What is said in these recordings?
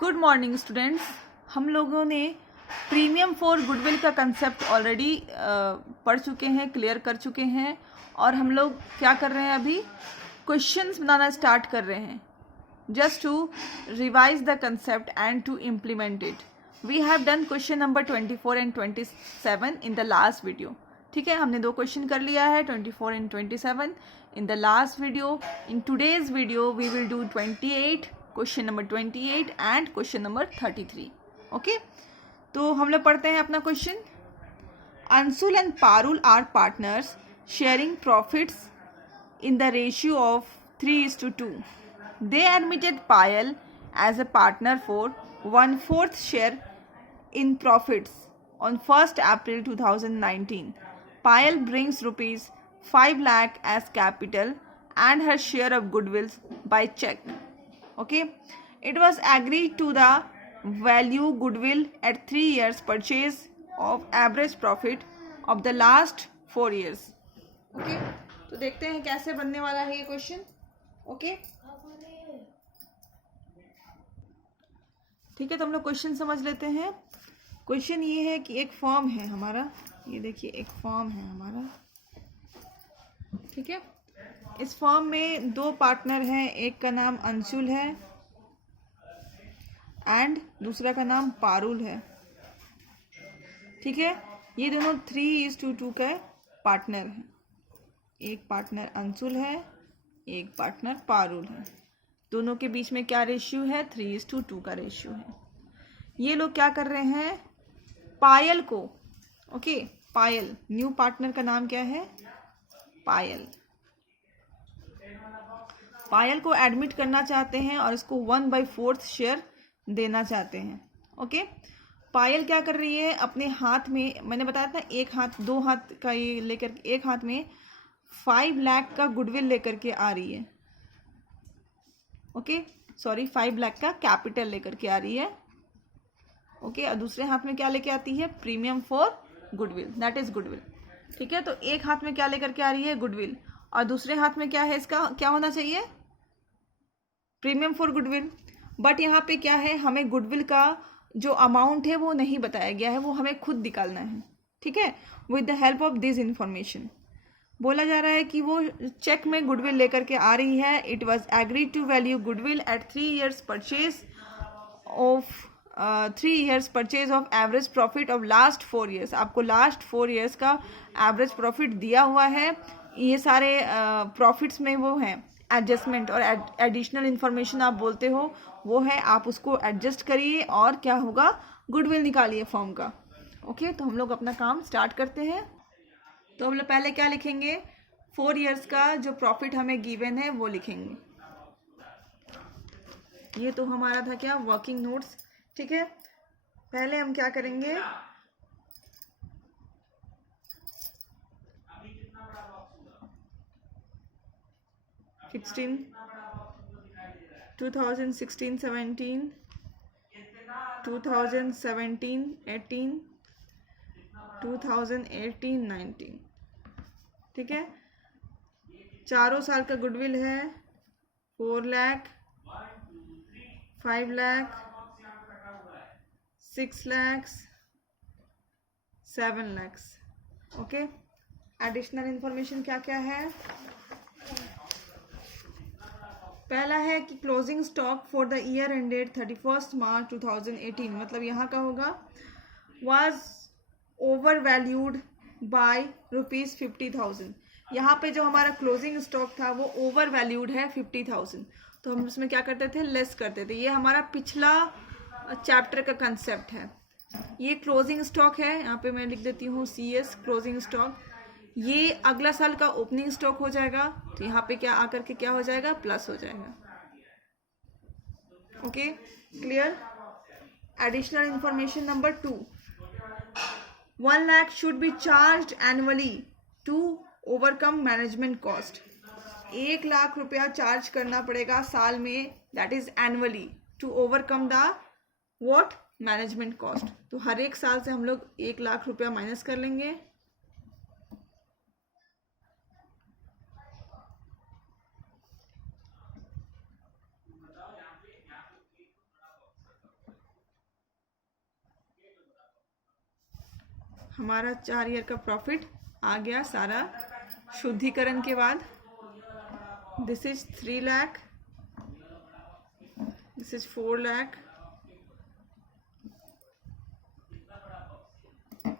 Good morning students. हम लोगों ने प्रीमियम फॉर गुडविल का कंसेप्ट ऑलरेडी पढ़ चुके हैं, क्लियर कर चुके हैं। और हम लोग क्या कर रहे हैं, अभी क्वेश्चंस बनाना स्टार्ट कर रहे हैं, just to revise the concept and to implement it. We have done question number 24 and 27 in the last video. ठीक है, हमने दो क्वेश्चन कर लिया है, 24 and 27 in the last video. In today's video we will do 28, question number 28 and question number 33। Okay, तो हम लोग पढ़ते हैं अपना question. Anshul and Parul are partners sharing profits in the ratio of 3:2. They admitted Payal as a partner for 1/4 share in profits on 1st April 2019. Payal brings rupees 5 lakh as capital and her share of goodwill by check. Okay, it was agreed to the value goodwill at 3 years purchase of average profit of the last 4 years. Okay, तो देखते हैं कैसे बनने वाला है ये question. Okay, ठीक है, तो हम लोग क्वेश्चन समझ लेते हैं। क्वेश्चन ये है कि एक फॉर्म है हमारा, ये देखिए एक फॉर्म है हमारा। ठीक है, इस फॉर्म में दो पार्टनर हैं, एक का नाम अंशुल है एंड दूसरा का नाम पारुल है। ठीक है, ये दोनों 3:2 का पार्टनर है। एक पार्टनर अंशुल है, एक पार्टनर पारुल है। दोनों के बीच में क्या रेशियो है? 3:2 का रेशियो है। ये लोग क्या कर रहे हैं? पायल को, ओके, पायल, न्यू पार्टनर का नाम क्या है? पायल। पायल को एडमिट करना चाहते हैं और इसको 1/4 शेयर देना चाहते हैं। ओके, पायल क्या कर रही है? अपने हाथ में, मैंने बताया था एक हाथ, दो हाथ का ये लेकर, एक हाथ में 5 लाख का गुडविल लेकर के आ रही है। ओके, सॉरी, 5 लाख का कैपिटल लेकर के आ रही है। ओके, और दूसरे हाथ में क्या लेके आती है? Premium for goodwill, that is goodwill. ठीक है, तो एक हाथ में क्या लेकर के आ रही है? गुडविल, और दूसरे हाथ में क्या है? इसका क्या होना चाहिए? Premium for goodwill. बट यहाँ पे क्या है, हमें गुडविल का जो अमाउंट है वो नहीं बताया गया है, वो हमें खुद निकालना है। ठीक है, with the help of this information. बोला जा रहा है कि वो चेक में गुडविल लेकर के आ रही है। It was agreed to value goodwill at 3 years purchase of 3 years purchase of average profit of last 4 years। आपको लास्ट 4 years का एवरेज प्रॉफिट दिया हुआ है। ये सारे प्रॉफिट्स में वो हैं एडजस्टमेंट और एडिशनल इंफॉर्मेशन आप बोलते हो, वो है, आप उसको एडजस्ट करिए और क्या होगा? गुडविल निकालिए फर्म का। ओके, तो हम लोग अपना काम स्टार्ट करते हैं। तो हम लोग पहले क्या लिखेंगे? 4 years का जो प्रॉफिट हमें गिवन है वो लिखेंगे। ये तो हमारा था क्या? Working notes. ठीक है, पहले हम क्या करेंगे? (16) 2016-17, 2017-18, 2018-19। ठीक है, चारों साल का गुडविल है 4 lakh, 5 lakh, 6 lakh, 7 lakh. Okay, additional information क्या क्या है? पहला है कि closing stock for the year ended 31 March 2018, मतलब यहाँ का होगा वाज ओवर वैल्यूड बाय ₹50,000। यहाँ पे जो हमारा क्लोजिंग स्टॉक था वो ओवर वैल्यूड है 50,000, तो हम उसमें क्या करते थे? लेस करते थे। ये हमारा पिछला चैप्टर का कंसेप्ट है। ये क्लोजिंग स्टॉक है, यहाँ पे मैं लिख देती हूँ CS क्लोजिंग स्टॉक। ये अगला साल का ओपनिंग स्टॉक हो जाएगा, तो यहाँ पे क्या आकर के क्या हो जाएगा? प्लस हो जाएगा। Okay, clear? Additional information number 2, 1 lakh should be charged annually to overcome management cost। 1 lakh रुपया चार्ज करना पड़ेगा साल में, that is annually, to overcome the what? Management cost. तो हर एक साल से हम लोग 1 लाख रुपया माइनस कर लेंगे। हमारा 4 ईयर का प्रॉफिट आ गया सारा शुद्धिकरण के बाद। This is 3 lakh, this is 4 lakh,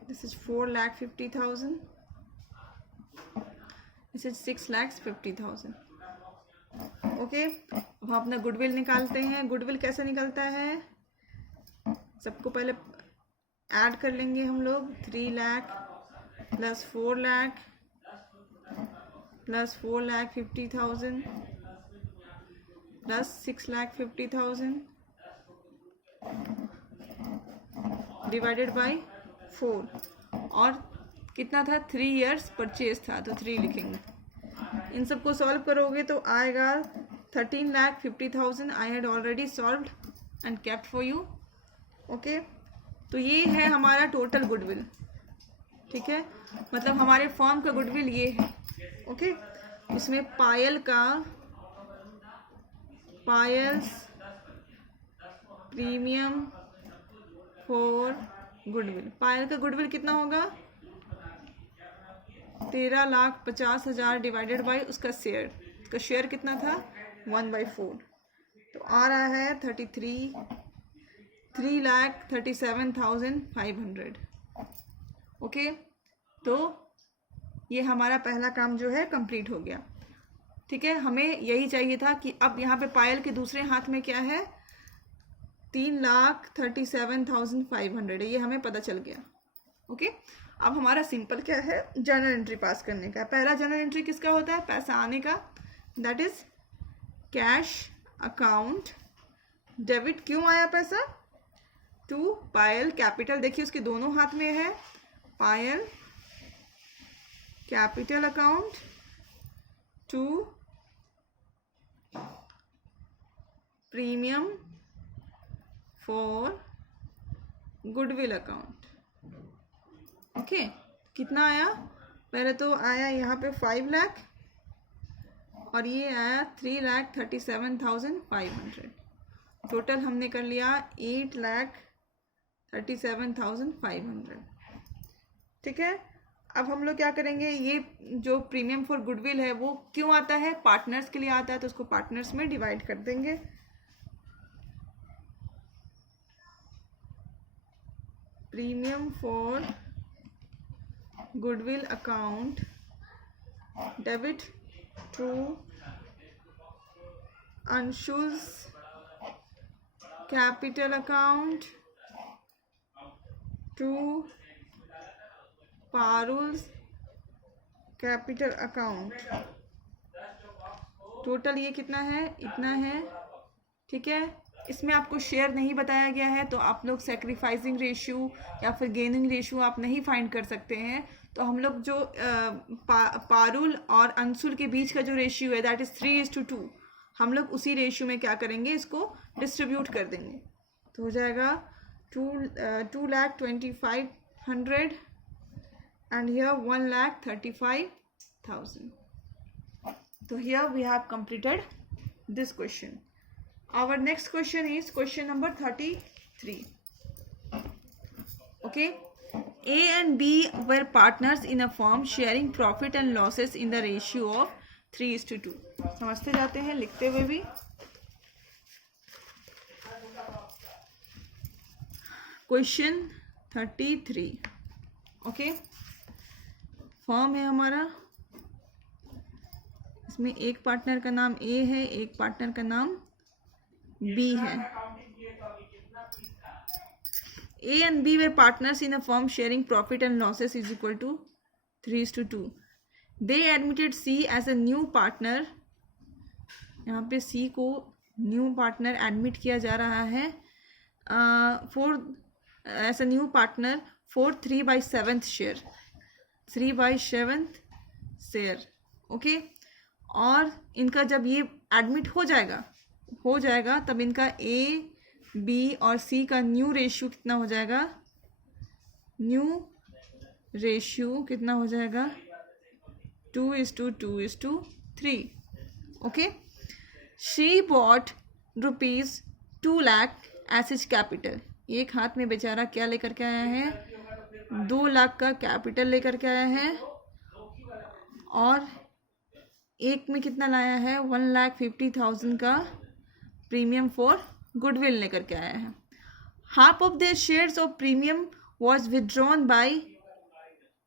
this is 4,50,000, this is 6,50,000। Okay, अब हम अपना गुडविल निकालते हैं। गुडविल कैसे निकलता है, सबको पहले ऐड कर लेंगे हम लोग। 3 lakh plus 4 lakh plus 4,50,000 plus 6,50,000 divided by 4। और कितना था, 3 इयर्स परचेज था तो 3 लिखेंगे। इन सबको सॉल्व करोगे तो आएगा 13,50,000। I had already solved and kept for you. Okay, तो ये है हमारा टोटल गुडविल। ठीक है, मतलब हमारे फर्म का गुडविल ये है। ओके, इसमें पायल्स प्रीमियम फॉर गुडविल। पायल का गुडविल कितना होगा, 13,50,000 डिवाइडेड बाई उसका शेयर। उसका शेयर कितना था, 1/4। तो आ रहा है 3,37,500। ओके, तो ये हमारा पहला काम जो है कंप्लीट हो गया। ठीक है, हमें यही चाहिए था कि अब यहाँ पे पायल के दूसरे हाथ में क्या है, 3,37,500 है, ये हमें पता चल गया। ओके, अब हमारा सिंपल क्या है, जर्नल एंट्री पास करने का। पहला जर्नल एंट्री किसका होता है, पैसा आने का, that is cash account debit. क्यों आया पैसा, टू पायल कैपिटल। देखिए उसके दोनों हाथ में है, Payal capital account to premium for goodwill account. Okay, कितना आया, पहले तो आया यहाँ पे 5 लाख और ये आया 3,37,500। टोटल हमने कर लिया 8,37,500। ठीक है, अब हम लोग क्या करेंगे, ये जो प्रीमियम फॉर गुडविल है वो क्यों आता है, पार्टनर्स के लिए आता है, तो उसको पार्टनर्स में डिवाइड कर देंगे। Premium for goodwill account debit to Anshu's capital account to Parul's capital account. Total ये कितना है, इतना है। ठीक है, इसमें आपको शेयर नहीं बताया गया है तो आप लोग सेक्रीफाइसिंग रेशियो या फिर गेनिंग रेशियो आप नहीं फाइंड कर सकते हैं। तो हम लोग जो पारुल और अंशुल के बीच का जो रेशियो है दैट इज 3:2, हम लोग उसी रेशियो में क्या करेंगे, इसको डिस्ट्रीब्यूट कर देंगे। तो हो जाएगा 2,25,100 and here 1,35,000. So here we have completed this question. Our next question is question number 33. Okay, A and B were partners in a firm sharing profit and losses in the ratio of 3:2. समझते जाते हैं लिखते हुए भी। Question 33. Okay, form है हमारा, इसमें एक पार्टनर का नाम ए है, एक पार्टनर का नाम बी है। A and B were partners in a firm sharing profit and losses is equal to 3:2। They admitted C as a new partner. यहाँ पे सी को न्यू पार्टनर एडमिट किया जा रहा है as a new partner for 3/7 share, 3/7 share. Okay, और इनका जब ये एडमिट हो जाएगा तब इनका ए बी और सी का न्यू रेशियो कितना हो जाएगा, न्यू रेशियो कितना हो जाएगा, 2:2:3। Okay, she bought ₹2 lakh as his capital. एक हाथ में बेचारा क्या लेकर के आया है, 2 लाख का कैपिटल लेकर के आया है और एक में कितना लाया है, 1,50,000 का प्रीमियम फॉर गुडविल लेकर के आया है। Half of their shares of premium was withdrawn by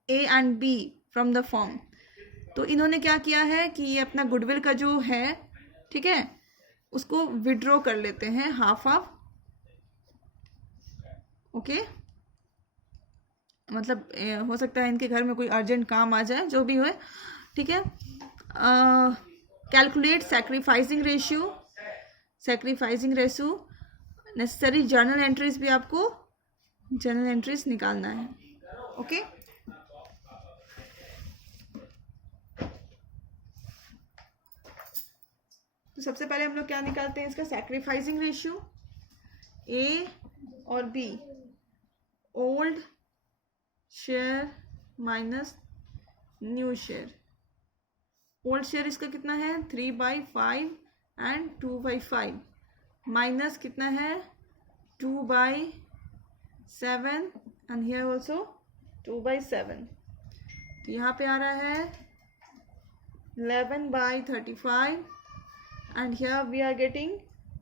A and B from the firm. तो इन्होंने क्या किया है कि ये अपना गुडविल का जो है, ठीक है, उसको विड्रॉ कर लेते हैं हाफ ऑफ, ओके। मतलब हो सकता है इनके घर में कोई अर्जेंट काम आ जाए, जो भी हो, ठीक है। Calculate sacrificing ratio, necessary journal entries भी आपको जर्नल एंट्रीज निकालना है, ओके। तो सबसे पहले हम लोग क्या निकालते हैं, इसका सैक्रिफाइसिंग रेशियो, ए और B, old share minus new share. Old share इसका कितना है, 3/5 एंड 2/5, माइनस कितना है, 2/7 एंड हियर ऑल्सो 2/7। तो यहाँ पे आ रहा है 11/35 and here we are getting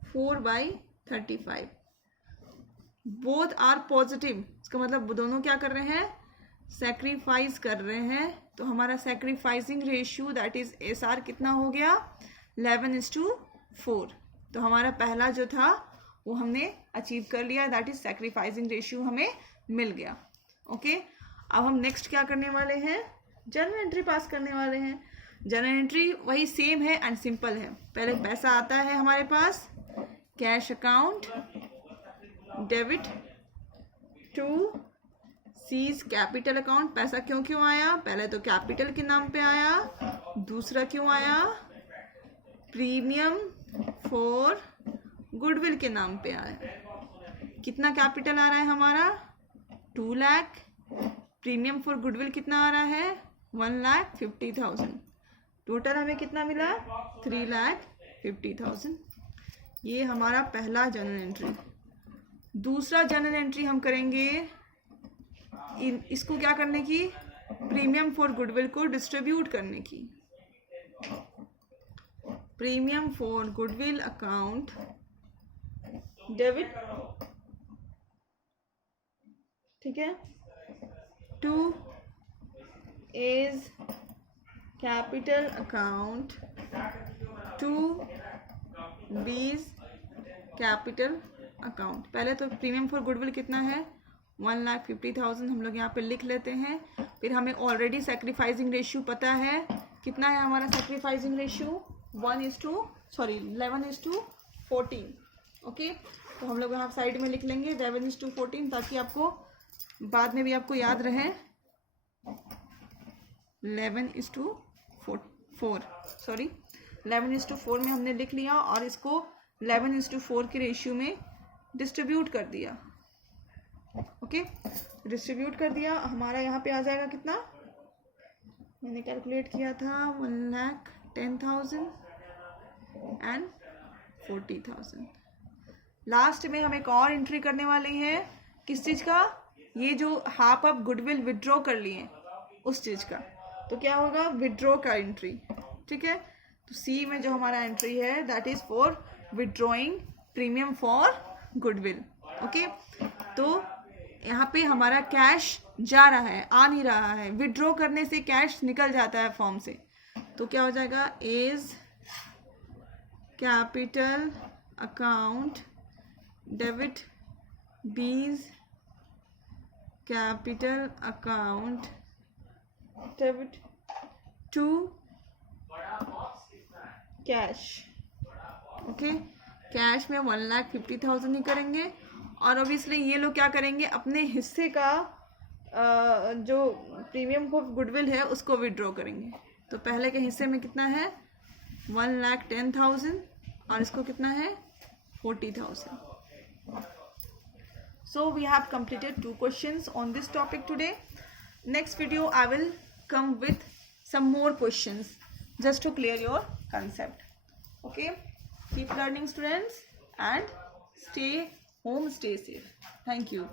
4/35. both are positive, इसका मतलब दोनों क्या कर रहे हैं, सैक्रिफाइस कर रहे हैं। तो हमारा sacrificing ratio that is SR कितना हो गया, 11:4। तो हमारा पहला जो था वो हमने अचीव कर लिया, दैट इज सैक्रिफाइसिंग रेशियो हमें मिल गया, ओके। अब हम नेक्स्ट क्या करने वाले हैं, जर्नल एंट्री पास करने वाले हैं। जर्नल एंट्री वही सेम है एंड सिंपल है। पहले पैसा आता है हमारे पास, cash account, debit to C's capital account. पैसा क्यों क्यों आया, पहले तो कैपिटल के नाम पे आया, दूसरा क्यों आया, प्रीमियम फॉर गुडविल के नाम पे आया। कितना कैपिटल आ रहा है हमारा, 2 लाख। प्रीमियम फॉर गुडविल कितना आ रहा है, 1,50,000। टोटल हमें कितना मिला, 3,50,000। ये हमारा पहला जर्नल एंट्री। दूसरा जर्नल एंट्री हम करेंगे इसको क्या करने की, प्रीमियम फॉर गुडविल को डिस्ट्रीब्यूट करने की। Premium for goodwill account, debit, ठीक है, to A's capital account, to B's capital account. पहले तो प्रीमियम फॉर गुडविल कितना है, 1,50,000 हम लोग यहाँ पे लिख लेते हैं। फिर हमें ऑलरेडी सैक्रिफाइसिंग रेशियो पता है, कितना है हमारा सैक्रिफाइसिंग रेशियो, 11:14, ओके। तो हम लोग यहाँ साइड में लिख लेंगे 11:14, ताकि आपको बाद में भी आपको याद रहे। 11:4 में हमने लिख लिया और इसको 11:4 के रेशियो में डिस्ट्रीब्यूट कर दिया, ओके। डिस्ट्रीब्यूट कर दिया, हमारा यहाँ पे आ जाएगा कितना, मैंने कैलकुलेट किया था 1,10,000 एंड 40,000। लास्ट में हम एक और एंट्री करने वाले हैं, किस चीज़ का, ये जो हाफ ऑफ गुडविल विड्रॉ कर लिए उस चीज़ का। तो क्या होगा, विड्रॉ का एंट्री, ठीक है। तो सी में जो हमारा एंट्री है that is for withdrawing premium for goodwill, okay. तो यहाँ पे हमारा कैश जा रहा है, आ नहीं रहा है। विड्रॉ करने से कैश निकल जाता है फॉर्म से, तो क्या हो जाएगा, A's capital account, debit B's capital account, debit to cash, okay. Cash में 1,50,000 ही करेंगे। और ऑब्वियसली ये लोग क्या करेंगे, अपने हिस्से का जो प्रीमियम को गुडविल है उसको विड्रॉ करेंगे। तो पहले के हिस्से में कितना है, 1,10,000 और इसको कितना है, 40,000। So we have completed 2 questions on this topic today. Next video I will come with some more questions just to clear your concept. Okay, keep learning students and stay home, stay safe. Thank you.